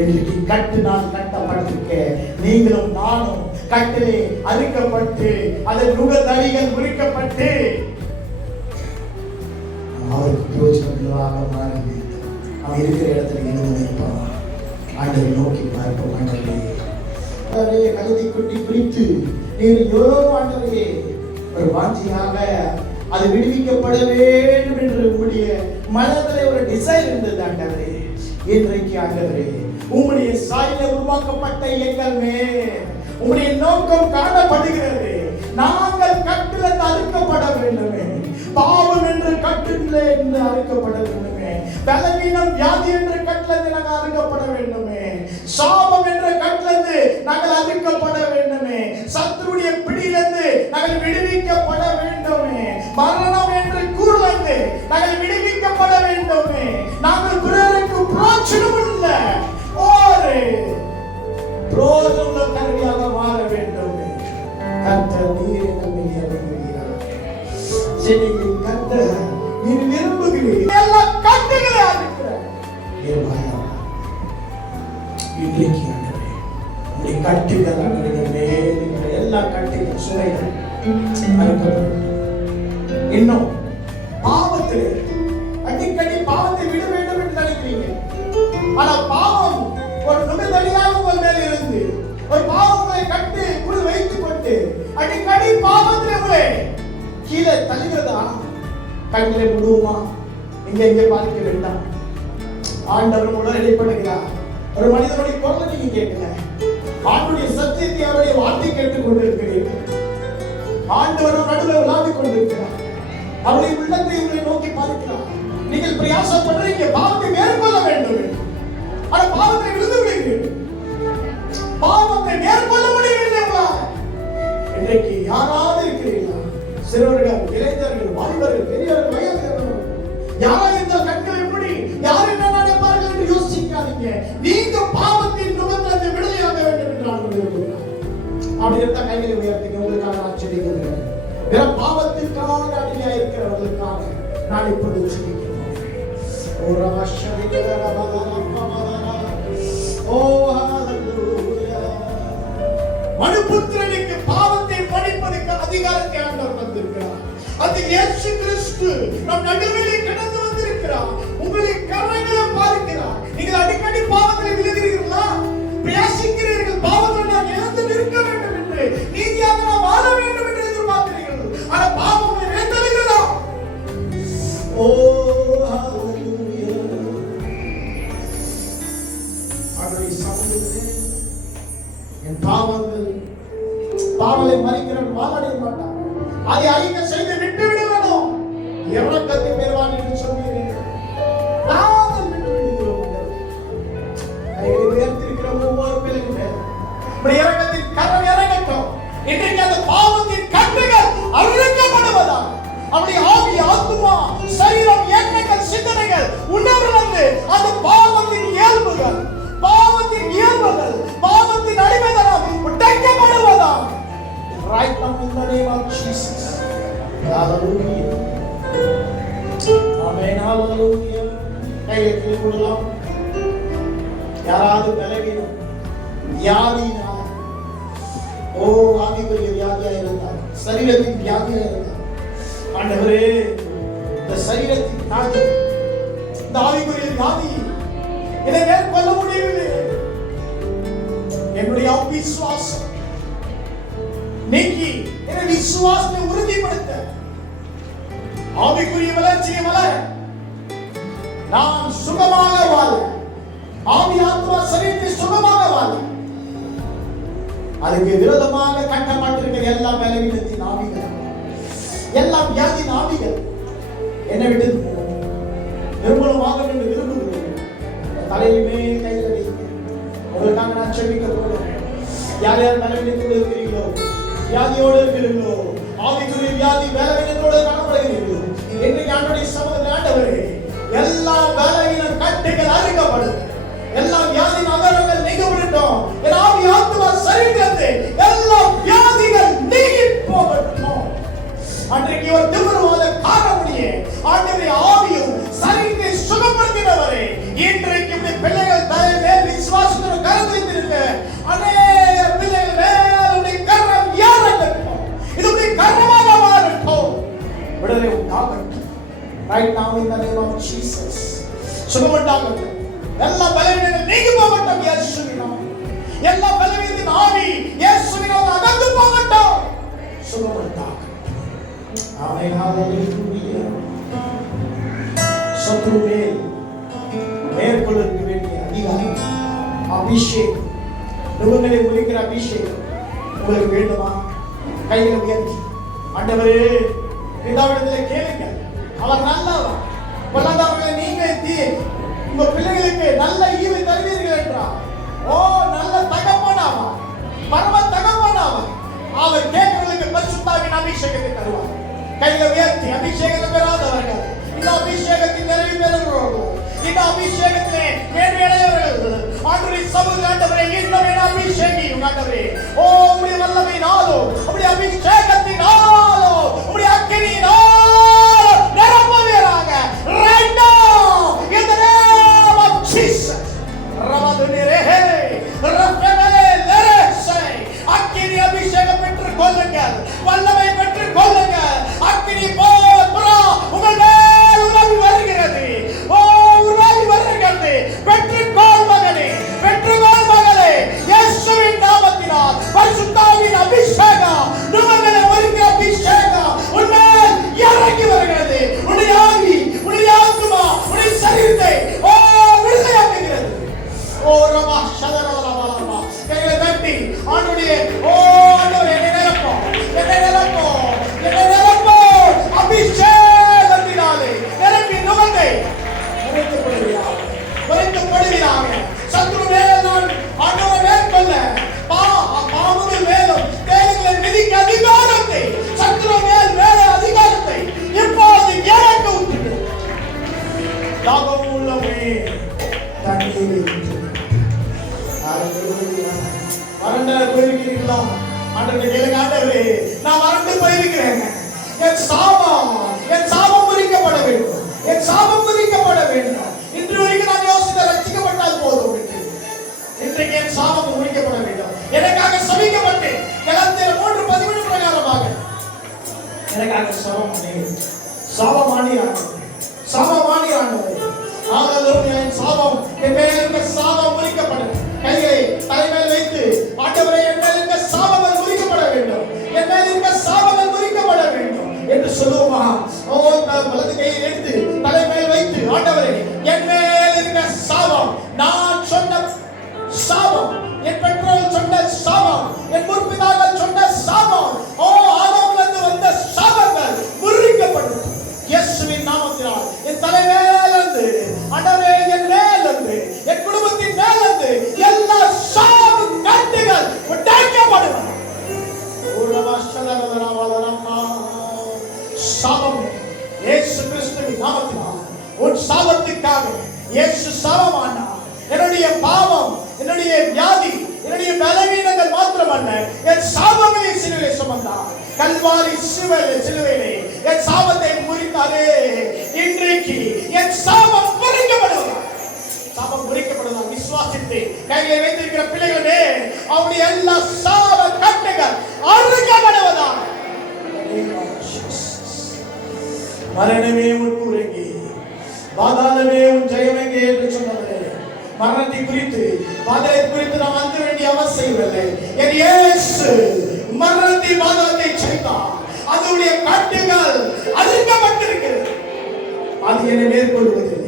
இன்றைக்கு கட்டினால் கட்டப்பட்டிருக்க நீங்களும் நானும் கட்டிலே அறுக்கப்பட்டு அதன் நுகத்தடிகள் முறிக்கப்பட்டு அவருக்கு பிரயோஜனமாக மாற வேண்டும். அவன் இருக்கிற இடத்துல எழுந்து நிற்பான். ஆண்டவரை நோக்கி பார்ப்போம். ஆண்டவரே, கழுதை குட்டி குறித்து நீர் எவ்வளவு ஆண்டவரே ஒரு வாஞ்சியாக அது விடுவிக்கப்பட வேண்டும் என்று உங்களுடைய மனதிலே ஒரு டிசைர் இருந்தது. ஆண்டவரே, இன்றைக்கு ஆண்டவரே உங்களுடைய சாயல உருவாக்கப்பட்ட எங்கள் மேல் உங்களுடைய நோக்கம் காணப்படுகிறது. நாங்கள் கட்டில் அறுக்கப்பட வேண்டுமே. பாவம் என்ற கட்டில் என்று அறுக்கப்பட வேண்டுமே. பலவீனம் வியாதி என்ற கட்டிலிருந்து நாங்கள் அறுக்கப்பட வேண்டுமே. சாபம் என்ற கட்டிலிருந்து நாங்கள் அறுக்கப்பட வேண்டுமே. சத்துருடைய பிடியிலிருந்து நாங்கள் விடுவிக்கப்பட வேண்டுமே. மரணம் என்ற கூறிலிருந்து நாங்கள் விடுவிக்கப்பட வேண்டுமே. நாங்கள் பிறருக்கு பிரோஜனம் இல்லை ஒரு பிரோஜன கருவியாக மாற வேண்டுமே. கர்த்தர் நீர் எங்கள் மேல் இறங்குகிறார். செடிகளை கர்த்தர் நீர் விரும்புகிறீர். எல்லா கட்டுகளை அறுக்கிறார். இன்றைக்கு ஆண்டவரே உடைய கட்டுகள் ஆண்டவரே எல்லா கட்டுகள் சுமைகள் அறுக்கப்படும். இன்னும் பாவத்திலே அடிக்கடி பாவத்தை விட வேண்டும் என்று நினைக்கிறீங்க. ஆனால் பாவம் ஒரு நுகத்தடியாக உங்கள் மேல் இருந்து ஒரு பாவங்களை கட்டு குழு வைத்துக் கொண்டு அடிக்கடி பாவத்திலே உங்களை கீழே தள்ளுகிறதா? கண்களை முழுவதுமா இங்கே பார்க்க வேண்டாம். ஆண்டவர் உடன் இடைப்படுகிறார். ஒரு மனிதனுடைய குரலை நீங்க கேட்கல. ஆண்டுடைய சத்தியத்தை அவருடைய வார்த்தை கேட்டுக் கொண்டிருக்கிறீர்கள். ஆண்டவர் நடுவில் விளாவிக் கொண்டிருக்கிறார். அவருடைய உள்ளத்தை உங்களை நோக்கி பார்க்கிறார். நீங்கள் பிரயாசப்படுறீங்க பாவத்தை மேற்கொள்ள வேண்டும். ஆனால் பாவத்தை விழுந்து விடுகிறீர்கள். பாவத்தை மேற்கொள்ள முடியவில்லை. இன்றைக்கு யாராவது இருக்கிறீர்களா? சிறுவர்கள், இளைஞர்கள், வாலிபர்கள், பெரியவர்கள், வயதானவர்கள், யாரா இந்த கண்களை மூடி யார் என்ன நினைப்பார்கள் என்று யோசிக்காதீங்க. நீங்க பாவத்தின் நுகத்திலிருந்து விடுதலையாக வேண்டும் என்று நான் விரும்புகிறேன். அப்படி இருந்த கைகளை உயர்த்துங்க. உங்களுக்காக ஆச்சரிக்கிறேன். வேற பாவத்திற்காக அடிமையாக இருக்கிறவர்களுக்காக நான் இப்பொழுது சொல்லிக்கிறேன். மனுபுத்திரனுக்கு பாவத்தை மன்னிப்பதற்கு அதிகாரத்தை ஆண்டவர் தந்திருக்கிறார். அது இயேசு கிறிஸ்து நம் நடுவிலே கடந்து வந்திருக்கிறார். உங்களை கரங்களை பார்க்கிறார். நீங்கள் அடிக்கடி பாவத்தில் விழுகிறீர்களா? பிரயாசிக்கிறீர்கள். பாவத்தில் நான் எழுந்து நிற்க வேண்டும் என்று, நீதியாக நான் வாழ வேண்டும் என்று எதிர்பார்க்கிறீர்கள். ஆனால் பாவம் உங்களை வேண்டலுகிறதா? ஓ ஹalleluya. அவருடைய சமூகத்திலே என் பாவங்களை மறிக்கிறவன் வாழடைய மாட்டான். அதை அறிக்கை செய்து விட்டு விட வேண்டும். இரக்கத்தை பெறுவான் என்று சொல்கிறீர்கள். நாங்கள் விட்டு விடுகிறோம். கைகளை உயர்த்திருக்கிற ஒவ்வொரு பிள்ளைகளும் இரக்கத்தின் கரம் இறங்கட்டும். இன்றைக்கு அந்த பாவத்தின் கட்டுகள் அழிக்கப்படுவதாக அவருடைய ஆவி, ஆத்துமா, சரீரம், எண்ணங்கள், சிந்தனைகள் உணர்ந்து அந்த பாவத்தின் இயல்புகள் பாவத்தின் அடிமைதனம் உடைக்கப்படுவதாக. Right now in the name of Jesus. Hallelujah. Amen. Hallelujah. கையை கொடுக்கலாம். யாராவது பலவீனம் வியாதியினால் ஆவிக்குரிய வியாதியாக இருந்தால், சரீரத்தின் வியாதியாக இருந்தால், ஆண்டவரே இந்த சரீரத்தின் வியாதி, இந்த ஆவிக்குரிய வியாதி இதை மேற்கொள்ள முடியவில்லை. என்னுடைய அவிசுவாசம் நீக்கி என்னுடைய விசுவாசத்தை உறுதிப்படுத்த, ஆவிக்குரிய வளர்ச்சியை வளர, நான் சுகமாக வாழ, ஆவி ஆத்மா சரீரத்தை சுகமாக வாழ, அதுக்கு விரோதமாக கட்டப்பட்டிருக்கிற எல்லா பலவீனத்தின் ஆவிகள், எல்லா வியாதியின் ஆவிகள் என்னை விட்டு நிர்மூலமாக என்று விரும்புகிறேன். தலையுமே கையில் வைக்க உங்களுக்காக நான் செபிக்க போகிறேன். யார் யார் பலவீனத்தோடு இருக்கிறீர்களோ, வியாதியோடு இருக்கிறீர்களோ, ஆவிக்குரிய வியாதி பலவீனத்தோடு காணப்படுகிறீர்களோ, இன்றைக்கு ஆண்டவருடைய சமூகத்தில் ஆண்டவரே எல்லா பலவீனம் கட்டுகள் அறுக்கப்படும், எல்லா வியாதி நகரங்கள் நீக்கப்படட்டும், என் ஆவி ஆத்மா சரீரத்தை எல்லா வியாதிகள் நீங்கி போகட்டும். அன்றைக்கு ஒரு திருமணமான காரணமுடியே ஆண்டவரே ஆவியும் சரீரத்தை சுகப்படுத்தினவரே, இன்றைக்கு பிள்ளைகள் மேல் விசுவாசத்தோடு கரம் வைத்திருக்க அநேக பிள்ளைகள் மேலுடைய கரம் ஏறட்டும், இதுடைய கரமாக மாறட்டும், விடுதலை உண்டாகட்டும். Right now in the name of Jesus, சுகமுண்டாகட்டும், எல்லா பலவீனங்கள் நீங்கி போகட்டும் இயேசுவின் நாமத்தில், எல்லா பலவீனத்தின் ஆவி இயேசுவின் நாமத்தில் அகன்று போகட்டும், சுகமுண்டாகட்டும். ஆமென். ஹalleluya. சத்துருவே மேற்கொள்ள வேண்டிய அதிகாரம், அபிஷேகம், நுகங்களை முறிக்கிற அபிஷேகம் உங்களுக்கு வேண்டுமா? கைகளை உயர்த்தி ஆண்டவரே பிதாவிடத்தில் கேளுங்க, அவர் நல்லவர், வல்லவர்களை நீங்கள் உங்க பிள்ளைகளுக்கு நல்ல ஈவை தருவீர்கள் என்றார். ஓ நல்ல தகப்பனாவா, பரம தகப்பனாவா, அவர் கேட்கிறவர்களுக்கு பரிசுத்தாவின் அபிஷேகத்தை தருவார். கையில உயர்த்தி அபிஷேகத்தை பெறாதவர்கள் இந்த அபிஷேகத்தின் நிறைவு பெறுகிறவர்கள், இந்த அபிஷேகத்திலே மேன்மையடையவர்கள் ஆண்டவரே சமூக ஆண்டவரே இன்னமே அபிஷேகம் ஆண்டவரே, ஓ உம்முடைய வல்லமையினாலோ உம்முடைய அபிஷேகத்தினாலோ உம்முடைய அக்கினியினாலோ நிரம்புவீராக. right now in the name of Jesus. ரவதுனிரே ரஃபமே லரசை அக்கினி அபிஷேகம் பெற்று கொள்ளுங்கள், வல்லமை பெற்று கொள்ளுங்கள். அக்கினி போத்ரா உங்கள் மேல் உலகி வருகிறது, ஓ உலகி வருகிறது. பெற்றுக்கொள் மகனே, பெற்றுக்கொள் மகளே, இயேசுவின் நாமத்தினால் பரிசுத்தாவின் அபிஷேகம், நுகங்களை வருகிற அபிஷேகம் உன் மேல் இறங்கி வருகிறது. உன்னுடைய ஆவி, உன்னுடைய ஆத்மா, உன்னுடைய சரீரத்தை ஓ விடுதலையாக்குகிறது. ஓ ரமா ஷதரலமா கையை தட்டி ஆண்டவரே, ஓ ஆண்டவரே என்னை நிரப்பும், என்னை நிரப்பும், என்னை நிரப்பும் அபிஷேகத்தினாலே நிரப்பி நுகத்தை குறைக்கப்படுவீராக. சத்துரு மேல் நான் ஆண்டவரை மேற்கொள்ள பாவங்கள் மேலும் தேவைகளை மிதிக்க அதிகாரத்தை, சத்துரு மேல் மேல அதிகாரத்தை இப்போது எனக்கு உண்டு. தாகம் உள்ளவே தண்ணீர் வறண்ட போயிருக்கிறீர்களா? ஆண்டவரே நான் வறண்டு போயிருக்கிறேன், என் சாபம் முறிக்கப்பட வேண்டும், என் சாபம் முறிக்கப்பட வேண்டும். இன்று வரைக்கும் நான் யோசித்த ரட்சிக்கப்பட்டால் போதும், இன்றைக்கு என் சாபம் முறிக்கப்பட வேண்டும். எனக்காக சபிக்கப்பட்டு கலாத்தியர் 3:17 பிரகாரமாக எனக்காக சாபமானீரானவர். ஹalleluya. என் சாபம், என் மேல் இருக்க சாபம் முறிக்கப்பட, கையை தலைமையில் வைத்து ஆண்டவரே என் மேல் இருக்க சாபங்கள் முறிக்கப்பட வேண்டும், என் மேல் இருக்க சாபங்கள் முறிக்கப்பட வேண்டும் என்று சொல்லுவோமா? ஓ வலது கையை எடுத்து தலைமையில் வைத்து ஆண்டவரே என் மேல் இருக்க சாபம், நான் சொன்ன சாபம், என் பெற்றோர்கள் சொன்ன சாபம், என் முற்பிதாக்கள் சொன்ன சாபம், ஓ ஆதாமிலிருந்து வந்த சாபங்கள் முறிக்கப்படும் இயேசுவின் நாமத்தினால். என் தலைமையிலிருந்து ஆண்டவரே, என் மேலிருந்து, என் குடும்பத்தின் மேலிருந்து எல்லா சாப கட்டுகள் உடைக்கப்படும். சாபம் இயேசு கிறிஸ்துவின் நாமத்தினால் உன் சாபத்துக்காக இயேசு சாபமானார். என்னுடைய பாவம், என்னுடைய வியாதி, என்னுடைய பலவீனங்கள் மாத்திரமல்ல, என் சாபங்களை சிலுவையில் சுமந்தார். கல்வாரி சிலுவையிலே என் சாபத்தை முறித்தாரே. இன்றைக்கு என் சாபம் முறிக்கப்படுவதா, சாபம் முறிக்கப்படுவதா விசுவாசித்து கையிலே வைத்திருக்கிற பிள்ளைகளே அவருடைய எல்லா சாப கட்டுகள் அறுக்கப்படுவதா. மரணமே உன் உறங்கி, பாதாளமே உன் ஜெயமெங்கே என்று சொன்னவரே, மரணத்தை குறித்து பாதாளத்தை குறித்து நாம் அஞ்ச வேண்டிய அவசியம் இல்லை. என் இயேசு மரணத்தின் பாதாளத்தை செய்தார். அதனுடைய கட்டுகள் அறுக்கப்பட்டிருக்கிறது. அது என்னை மேற்கொள்வதில்லை.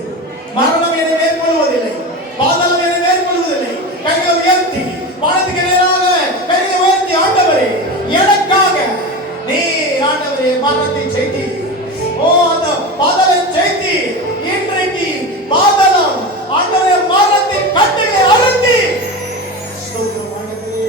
மரணம் என்னை மேற்கொள்வதில்லை. பாதாளம் என்னை மேற்கொள்வதில்லை. கைகளை உயர்த்தி வானத்துக்கு நேராக கைகளை உயர்த்தி, ஆண்டவரே எனக்காக நீ ஆண்டவரே மரணத்தை செய்தி, ஓ அந்த பாதாளத்தை செய்தி, இன்றைக்கு பாதாளம் ஆண்டவரே மரணத்தின் கட்டுகளை அறுத்தி ஸ்தோத்திரம் ஆண்டவரே.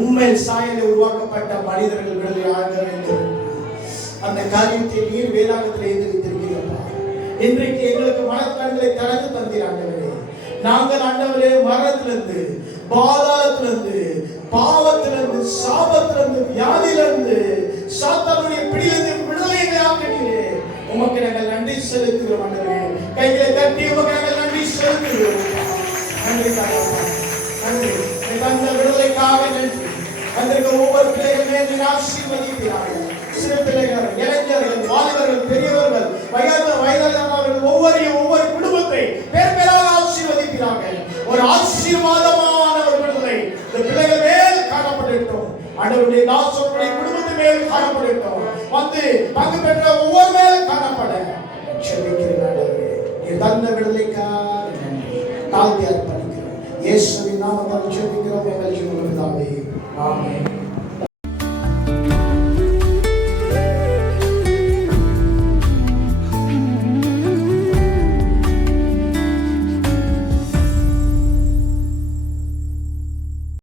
உண்மை சாயலில் உருவாக்கப்பட்ட மனிதர்கள் ஆக வேண்டும். அந்த காரியத்தை நீர் வேதாகத்தில் எழுதியிருக்கிறீர்களா? இன்றைக்கு எங்களுக்கு மனக்கண்களை திறந்து தந்தீர் ஆண்டவரே. நாங்கள் ஆண்டவரே மரணத்திலிருந்து, பாதாளத்திலிருந்து, பாவத்திலிருந்து, சாபத்திலிருந்து, வியாதியிலிருந்து, சாத்தானுடைய பிடியிலிருந்து விடுதலை ஆக்கினீரே. உமக்கு நாங்கள் நன்றி செலுத்துகிறோம் ஆண்டவரே. கைகளை தட்டி உமக்கு நாங்கள் நன்றி செலுத்துகிறோம். நன்றி தாயப்பா, நன்றி. அந்த விடுதலைக்காக நன்றி. வந்திருக்க ஒவ்வொரு பிள்ளைகளுமே ஆசீர்வதிக்கிறார்கள். சிறு பிள்ளைகள், இளைஞர்கள், வாலிபர்கள், பெரியவர்கள், வயதானவர்கள் ஒவ்வொரு குடும்பத்தை பேர் பேராக ஆசீர்வதிக்கிறார்கள். ஒரு ஆசீர்வாதமான ஒரு விடுதலை இந்த பிள்ளைகள் மேல் காணப்படட்டும். ஆண்டவருடைய தாசனுடைய குடும்பத்து மேல் காணப்படட்டும். வந்து பங்கு பெற்ற ஒவ்வொரு மேல் காணப்பட ஜெபிக்கிறேன். நீ தந்த விடுதலைக்காக நன்றி. தாழ்த்தி அர்ப்பணிக்கிறோம். இயேசுவின் நாமத்தில் ஜெபிக்கிறோம் எங்கள் ஜீவனுக்காக. ஆமென்.